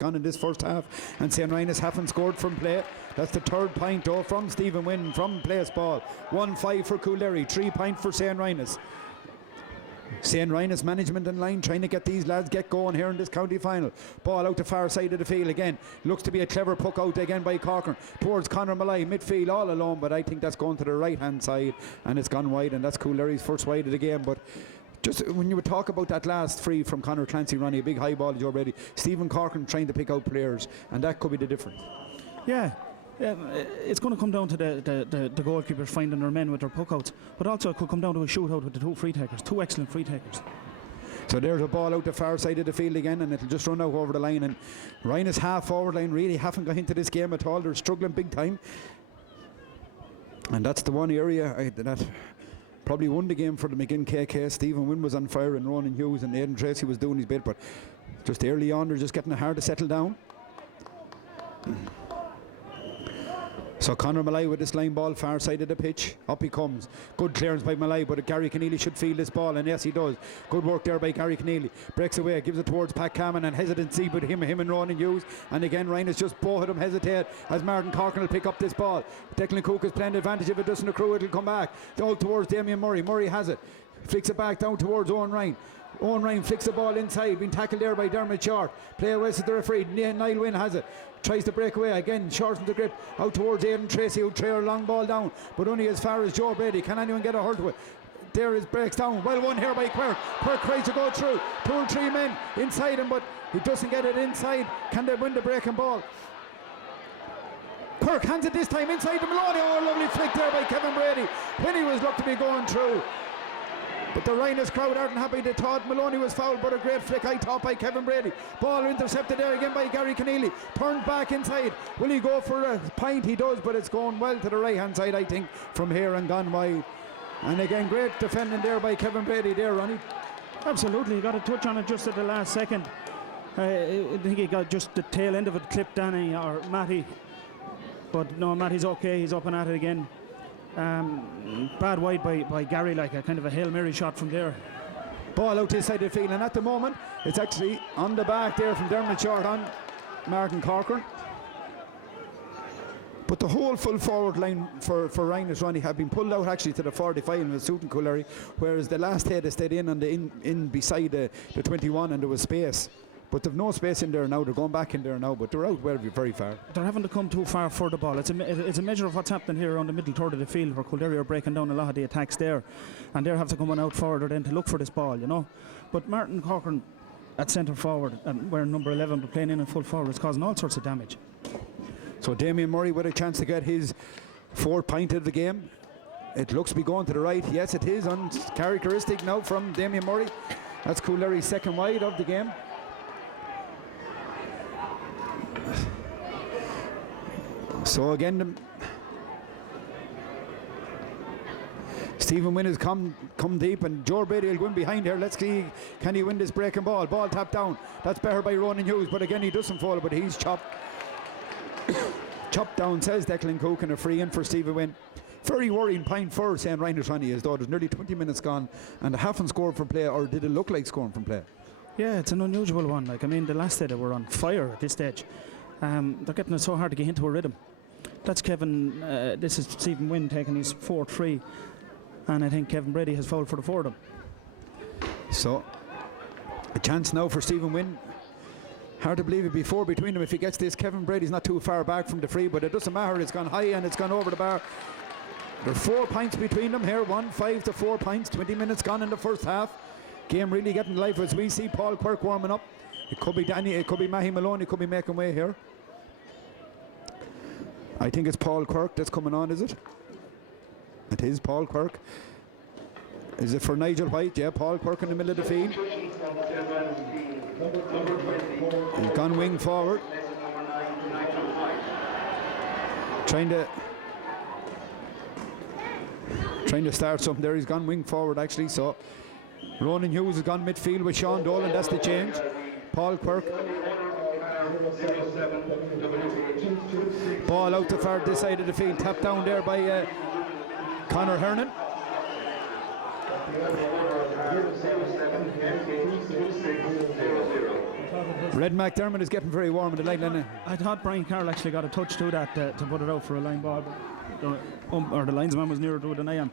gone in this first half, and St. Rhinus haven't scored from play. That's the third point though from Stephen Wynn from place ball. 1-5 for Coolderry, 3 point for St. Rhinus. St. Rhinus management in line trying to get these lads get going here in this county final. Ball out the far side of the field again. Looks to be a clever puck out again by Corcoran towards Conor Malloy, midfield all alone, but I think that's going to the right hand side and it's gone wide, and that's Coolderry's first wide of the game. But just when you would talk about that last free from Conor Clancy, Ronnie, a big high ball is already Stephen Corcoran trying to pick out players, and that could be the difference. Yeah, it's going to come down to the goalkeepers finding their men with their puck outs, but also it could come down to a shootout with the two free takers, two excellent free takers. So there's a ball out the far side of the field again, and it'll just run out over the line, and Rhinus half forward line really haven't got into this game at all. They're struggling big time, and that's the one area that probably won the game for the McGinn KK. Stephen Wynn was on fire, and Ronan Hughes and Aidan Tracy was doing his bit, but just early on they're just getting it hard to settle down. So Conor Malloy with this line ball far side of the pitch. Up he comes. Good clearance by Malloy, but Gary Keneally should field this ball, and yes he does. Good work there by Gary Keneally. Breaks away, gives it towards Pat Cameron, and hesitancy with him and Ronan Hughes. And again Ryan is just both of them hesitate as Martin Corcoran will pick up this ball. Declan Cook is playing the advantage. If it doesn't accrue, it'll come back out towards Damien Murray. Murray has it. Flicks it back down towards Owen Ryan. Owen Ryan flicks the ball inside, being tackled there by Dermot Short. Play away to the referee. Niall Wynn has it. Tries to break away again, shortens the grip out towards Aidan Tracy, who trail a long ball down, but only as far as Joe Brady. Can anyone get a hold of it? There is breaks down. Well won here by Quirk. Quirk tries to go through. 2 or 3 men inside him, but he doesn't get it inside. Can they win the breaking ball? Quirk hands it this time inside the Maloney. Oh, lovely flick there by Kevin Brady when he was looked to be going through. But the Rhinus crowd aren't happy. They thought Maloney was fouled, but a great flick I thought by Kevin Brady. Ball intercepted there again by Gary Keneally. Turned back inside. Will he go for a pint? He does, but it's going well to the right hand side, I think, from here and gone wide. And again, great defending there by Kevin Brady there, Ronnie. Absolutely, he got a touch on it just at the last second. I think he got just the tail end of it clipped, Danny or Matty. But no, Matty's okay, he's up and at it again. Bad wide by Gary, like a kind of a Hail Mary shot from there. Ball out this side of the field, and at the moment it's actually on the back there from Dermot Short on Martin Corcoran. But the whole full forward line for Rhinus, Ronnie, have been pulled out actually to the 45 and was suiting Coolderry, whereas the last head they stayed in on the in beside the 21, and there was space. But they've no space in there now. They're going back in there now, but they're out very far. They're having to come too far for the ball. It's a measure of what's happening here around the middle third of the field, where Coolderry are breaking down a lot of the attacks there, and they're having to come on out further then to look for this ball, you know. But Martin Corcoran at centre forward, and where number 11 they're playing in full forward, is causing all sorts of damage. So Damien Murray with a chance to get his 4th point of the game. It looks to be going to the right. Yes, it is uncharacteristic now from Damien Murray. That's Coolderry's 2nd wide of the game. So again, Stephen Wynn has come deep, and Joe Brady will go in behind here. Let's see, can he win this breaking ball? Ball tapped down. That's better by Ronan Hughes, but again he doesn't fall, but he's chopped down, says Declan Cook, and a free in for Stephen Wynn. Very worrying point for St. Rhinus, Ronnie, as though there's nearly 20 minutes gone and they haven't scored from play, or did it look like scoring from play? Yeah, it's an unusual one. Like, I mean, the last day they were on fire at this stage. They're getting it so hard to get into a rhythm. That's Kevin, this is Stephen Wynn taking his 4th free, and I think Kevin Brady has fouled for the 4 of them. So a chance now for Stephen Wynn. Hard to believe it before between them if he gets this. Kevin Brady's not too far back from the free, but it doesn't matter. It's gone high and it's gone over the bar. There are 4 points between them here, 1-5 to 4 points. 20 minutes gone in the first half. Game really getting life as we see Paul Quirk warming up. It could be Danny, it could be Mahi Maloney, it could be making way here. I think it's Paul Quirk that's coming on, is it? It is Paul Quirk. Is it for Nigel White? Yeah, Paul Quirk in the middle of the field. He's gone wing forward. Trying to start something there. He's gone wing forward actually. So Ronan Hughes has gone midfield with Sean Dolan. That's the change. Paul Quirk. Ball out the far this side of the field. Tapped down there by Conor Hernan. Red McDermott is getting very warm in the line, isn't he? I thought Brian Carroll actually got a touch to that to put it out for a line ball, but the linesman was nearer to it than I am.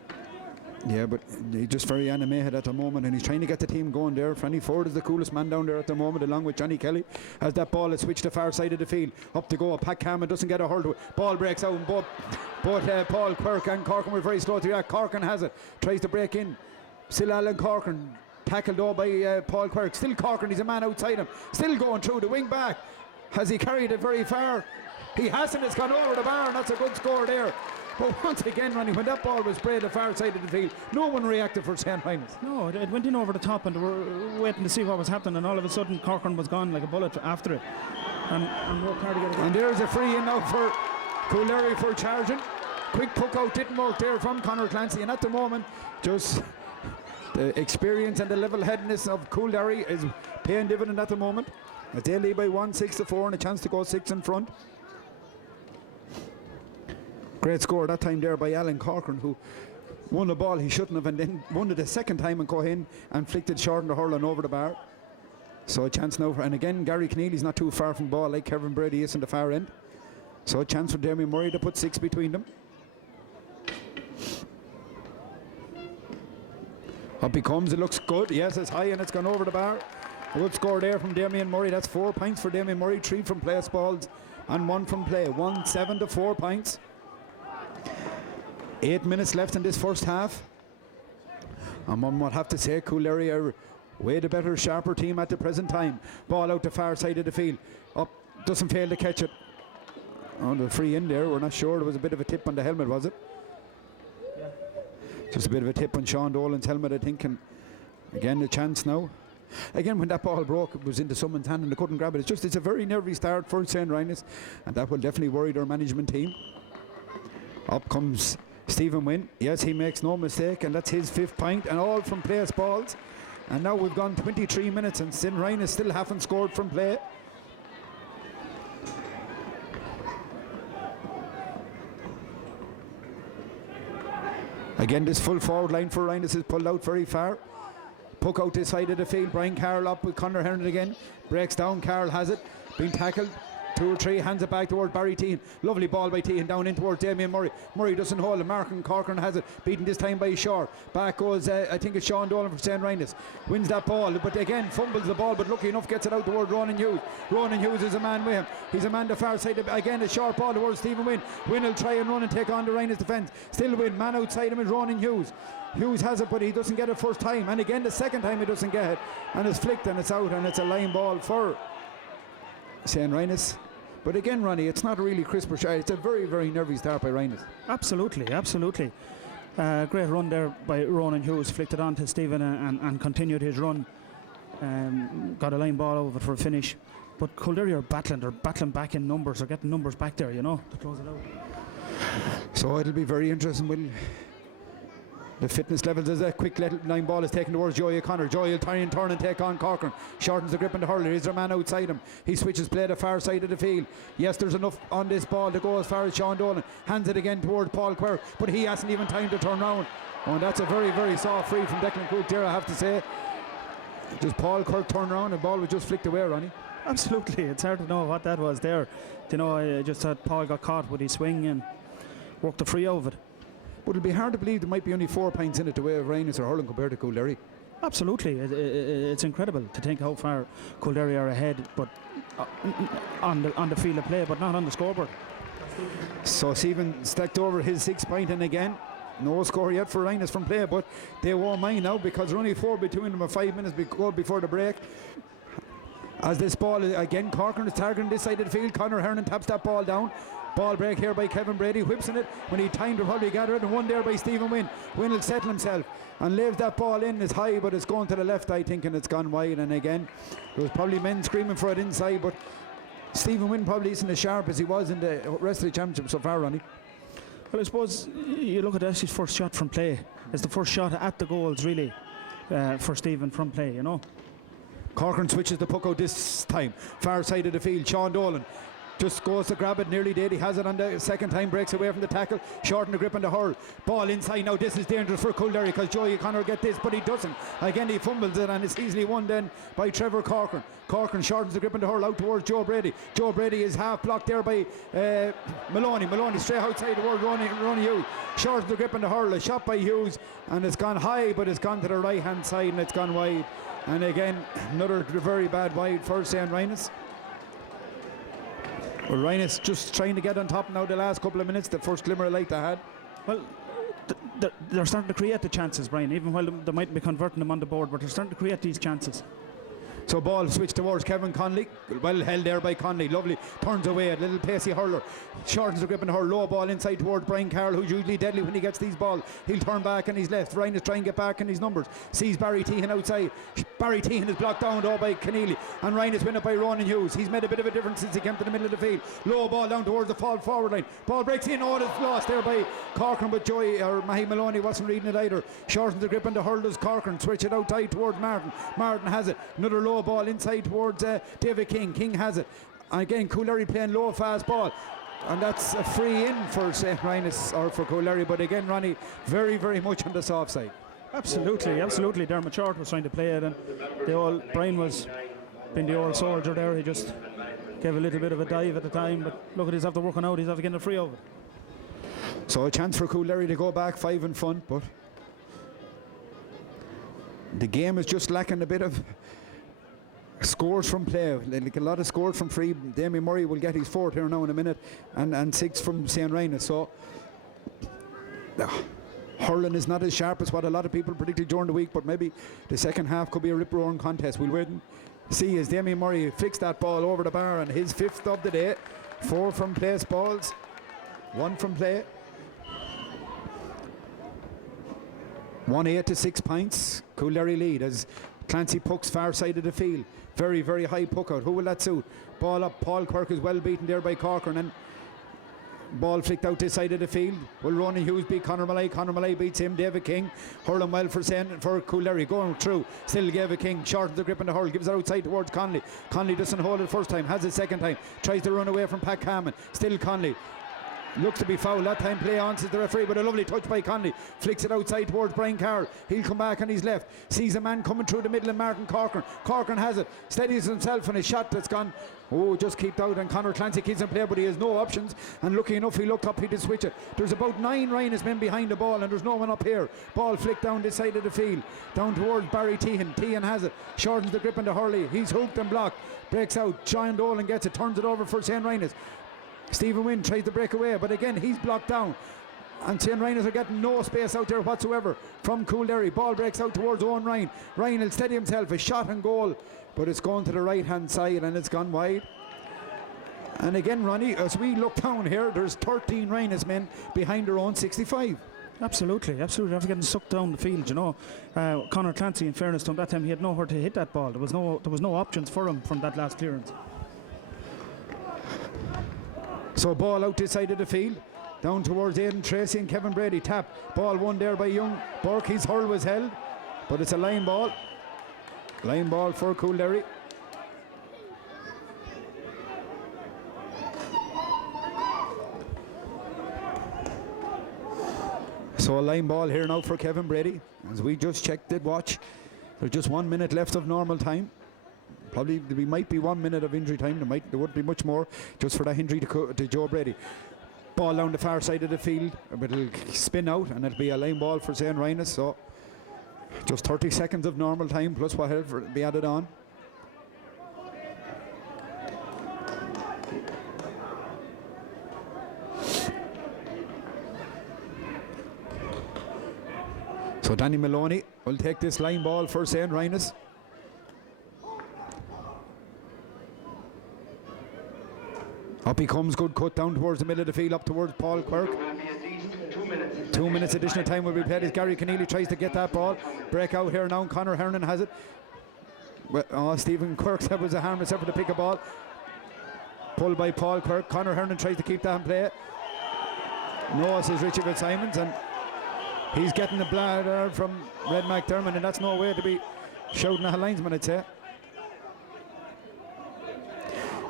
Yeah, but he's just very animated at the moment, and he's trying to get the team going there. Franny Ford is the coolest man down there at the moment, along with Johnny Kelly. As that ball is switched to far side of the field, up to go. Pat Cameron doesn't get a hold of it. Ball breaks out, and both Paul Quirk and Corcoran were very slow to react. Corcoran has it, tries to break in. Still Alan Corcoran, tackled though by Paul Quirk. Still Corcoran, he's a man outside him. Still going through the wing back. Has he carried it very far? He hasn't. It's gone over the bar, and that's a good score there. But once again, Ronnie, when that ball was sprayed the far side of the field, no one reacted for St. Hynes. No, it went in over the top, and they were waiting to see what was happening, and all of a sudden Corcoran was gone like a bullet after it. And worked hard to get it. And there's a free in now for Coolderry for charging. Quick puck out didn't work there from Conor Clancy, and at the moment, just the experience and the level-headedness of Coolderry is paying dividend at the moment. As they lead by 1-6-4 and a chance to go 6 in front. Great score that time there by Alan Corcoran, who won the ball he shouldn't have, and then won it the second time and Cohen and flicked it short in the hurl and over the bar. So a chance now and again Gary Keneally's not too far from ball like Kevin Brady is in the far end. So a chance for Damien Murray to put 6 between them. Up he comes, it looks good. Yes, it's high and it's gone over the bar. A good score there from Damien Murray. That's 4 points for Damien Murray, 3 from place balls and 1 from play. 1-7 to 4 points. 8 minutes left in this first half. And one would have to say Coolderry are way the better, sharper team at the present time. Ball out the far side of the field. Up, doesn't fail to catch it. On the free in there, we're not sure. There was a bit of a tip on the helmet, was it? Yeah. Just a bit of a tip on Sean Dolan's helmet, I think. And again, a chance now. Again, when that ball broke, it was into someone's hand and they couldn't grab it. It's a very nervy start for St. Rynagh's, and that will definitely worry their management team. Up comes Stephen Wynn. Yes, he makes no mistake, and that's his 5th point, and all from place balls. And now we've gone 23 minutes, and St. Rynagh's still haven't scored from play. Again, this full forward line for Rynagh's is pulled out very far. Puck out this side of the field. Brian Carroll up with Conor Heron again. Breaks down. Carroll has it. Being tackled. 2 or 3, hands it back towards Barry Tehan. Lovely ball by Tehan down in towards Damien Murray. Murray doesn't hold it. Mark and Corcoran has it. Beaten this time by Shore. Back goes, I think it's Sean Dolan from St. Rynagh's. Wins that ball, but again fumbles the ball, but lucky enough gets it out towards Ronan Hughes. Ronan Hughes is a man with him. He's a man the far side. Again, a short ball towards Stephen Wynn. Wynn will try and run and take on the Rynagh's defence. Still Wynn. Man outside him is Ronan Hughes. Hughes has it, but he doesn't get it first time. And again, the second time he doesn't get it. And it's flicked and it's out, and it's a line ball for St. Rynagh's. But again, Ronnie, it's not really crisp or shy. It's a very, very nervy start by Rynagh's. Absolutely. Great run there by Ronan Hughes. Flicked it on to Stephen and continued his run. Got a line ball over for a finish. But Coolderry are battling. They're battling back in numbers. They're getting numbers back there, to close it out. So it'll be very interesting when the fitness levels as a quick line ball is taken towards Joey O'Connor. Joey will try and turn and take on Corcoran. Shortens the grip on the hurler. He's their man outside him. He switches play the far side of the field. Yes, there's enough on this ball to go as far as Sean Dolan. Hands it again towards Paul Quirk, but he hasn't even time to turn round. Oh, and that's a very, very soft free from Declan Cook there, I have to say. Just Paul Quirk turned around and the ball was just flicked away, Ronnie. Absolutely. It's hard to know what that was there. I just thought Paul got caught with his swing and worked the free out of it. But it'll be hard to believe there might be only 4 points in it the way of Rynagh's are hurling compared to Coolderry. Absolutely. It's incredible to think how far Coolderry are ahead, but on the field of play, but not on the scoreboard. So Stephen stacked over his 6 point, and again, no score yet for Rynagh's from play, but they won't mind now because there are only 4 between them, 5 minutes before the break. As this ball, again, Corcoran is targeting this side of the field. Conor Hernan taps that ball down. Ball break here by Kevin Brady, whips in it when he timed to probably gather it, and one there by Stephen Wynn. Wynn will settle himself and leaves that ball in. It's high, but it's going to the left, I think, and it's gone wide. And again, there was probably men screaming for it inside, but Stephen Wynn probably isn't as sharp as he was in the rest of the championship so far, Ronnie. Well, I suppose you look at his first shot from play. It's the first shot at the goals, really, for Stephen from play, Corcoran switches the puck out this time. Far side of the field, Sean Dolan. just goes to grab it, nearly did. He has it on the second time, breaks away from the tackle, shorten the grip on the hurl. Ball inside now. This is dangerous for Coolderry because Joey O'Connor get this, but he doesn't. Again, he fumbles it, and it's easily won then by Trevor Corcoran. Corcoran shortens the grip on the hurl out towards Joe Brady. Joe Brady is half blocked there by Maloney. Maloney straight outside towards Ronnie Hughes. Shortens the grip on the hurl. A shot by Hughes, and it's gone high, but it's gone to the right hand side and it's gone wide. And again, another very bad wide for St. Rhinus. Well, Rhinus just trying to get on top now the last couple of minutes, the first glimmer of light they had. Well, they're starting to create the chances, Brian, even while they might be converting them on the board, but they're starting to create these chances. So ball switched towards Kevin Conley. Well held there by Conley. Lovely. Turns away. A little pacey hurler. Shortens the grip on her. Low ball inside towards Brian Carroll, who's usually deadly when he gets these balls. He'll turn back on his left. Ryan is trying to get back in his numbers. Sees Barry Tehan outside. Barry Tehan is blocked down though by Keneally. And Ryan is winning by Ronan Hughes. He's made a bit of a difference since he came to the middle of the field. Low ball down towards the forward line. Ball breaks in. Oh, it's lost there by Corcoran, but Mahi Maloney wasn't reading it either. Shortens the grip on the hurlers. Corcoran switch it out tight towards Martin. Martin has it. Another low ball inside towards David King. King has it. And again, Coolderry playing low fast ball. And that's a free in for St. Rhinus or for Coolderry. But again, Ronnie, very, very much on the soft side. Absolutely, absolutely. Dermot Short was trying to play it, and Brian was being the old soldier there. He just gave a little bit of a dive at the time, but look at he's after working out, he's after getting a free over. So a chance for Coolderry to go back 5 in front, but the game is just lacking a bit of scores from play. Like a lot of scores from free. Damien Murray will get his 4th here now in a minute, and 6 from St. Rhinus. So hurling is not as sharp as what a lot of people predicted during the week, but maybe the second half could be a rip-roaring contest. We'll wait and see as Damien Murray flicks that ball over the bar, and his 5th of the day. 4 from place balls, 1 from play. 1-8 to 6 points. Coolderry lead as Clancy pucks far side of the field. Very, very high puck out. Who will that suit? Ball up. Paul Quirk is well beaten there by Corcoran, and ball flicked out this side of the field. Will Ronan Hughes beat Conor Malay? Conor Malay beats him. David King hurling well for Coolderry. Going through. Still David King. Shortens the grip on the hurl. Gives it outside towards Conley. Conley doesn't hold it first time. Has it second time. Tries to run away from Pat Cameron. Still Conley. Looks to be foul. That time play on, says the referee, but a lovely touch by Conley. Flicks it outside towards Brian Carroll. He'll come back on his left. Sees a man coming through the middle of Martin Corcoran. Corcoran has it. Steadies himself and his shot that's gone. Oh, just kept out, and Conor Clancy keeps in play, but he has no options. And lucky enough, he looked up, he did switch it. There's about 9 Rhinus men behind the ball, and there's no one up here. Ball flicked down this side of the field. Down towards Barry Tehan. Tehan has it. Shortens the grip on the Hurley. He's hooked and blocked. Breaks out. John Dolan gets it. Turns it over for St. Rhinus. Stephen Wynn tries to break away, but again he's blocked down, and St. Rhinus are getting no space out there whatsoever from Coolderry. Ball breaks out towards Owen Ryan. Ryan will steady himself, a shot and goal, but it's going to the right hand side and it's gone wide. And again, Ronnie, as we look down here, there's 13 Rhinus men behind their own 65. Absolutely, absolutely. After getting sucked down the field, you know, Conor Clancy, in fairness to him, that time he had nowhere to hit that ball. There was no options for him from that last clearance. So ball out this side of the field, down towards Aidan Tracy and Kevin Brady. Tap, ball won there by Young Burke. His hurl was held, but it's a line ball. Line ball for Coolderry. So a line ball here now for Kevin Brady. As we just checked the watch, there's just 1 minute left of normal time. Probably we might be 1 minute of injury time. There wouldn't be much more just for that injury to Joe Brady. Ball down the far side of the field, but it'll spin out and it'll be a line ball for St. Rhinus. So just 30 seconds of normal time plus whatever will be added on. So Danny Maloney will take this line ball for St. Rhinus. Up he comes, good cut down towards the middle of the field, up towards Paul Quirk. 2 minutes additional time will be played as Gary Keneally tries to get that ball. Break out here now, Conor Hernan has it. Well, Stephen Quirk said it was a harmless effort to pick a ball. Pulled by Paul Quirk. Conor Hernan tries to keep that in play. No, says Richie Fitzsimons, and he's getting the bladder from Red McDermott, and that's no way to be shouting at a linesman, I'd say.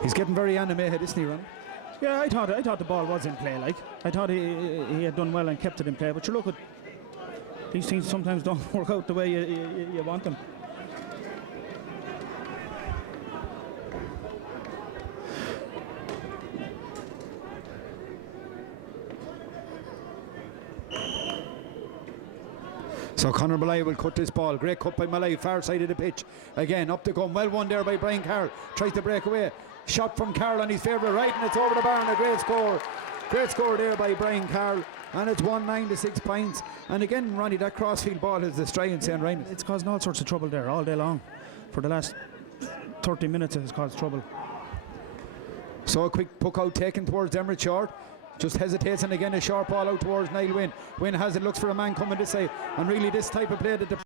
He's getting very animated, isn't he, Ron? Yeah, I thought the ball was in play. Like I thought he had done well and kept it in play. But you look at these things sometimes don't work out the way you want them. So Conor Malay will cut this ball. Great cut by Malay, far side of the pitch. Again, up the gun. Well won there by Brian Carroll. Tries to break away. Shot from Carroll on his favourite right, and it's over the bar, and a great score. Great score there by Brian Carroll. And it's 1-9 to 6 points. And again, Ronnie, that crossfield ball is destroying St. Ryan. It's causing all sorts of trouble there all day long. For the last 30 minutes, it has caused trouble. So a quick puck out taken towards Emirates short. Just hesitates, and again a short ball out towards Niall Wynn. Wynn has it, looks for a man coming this side, and really this type of play that the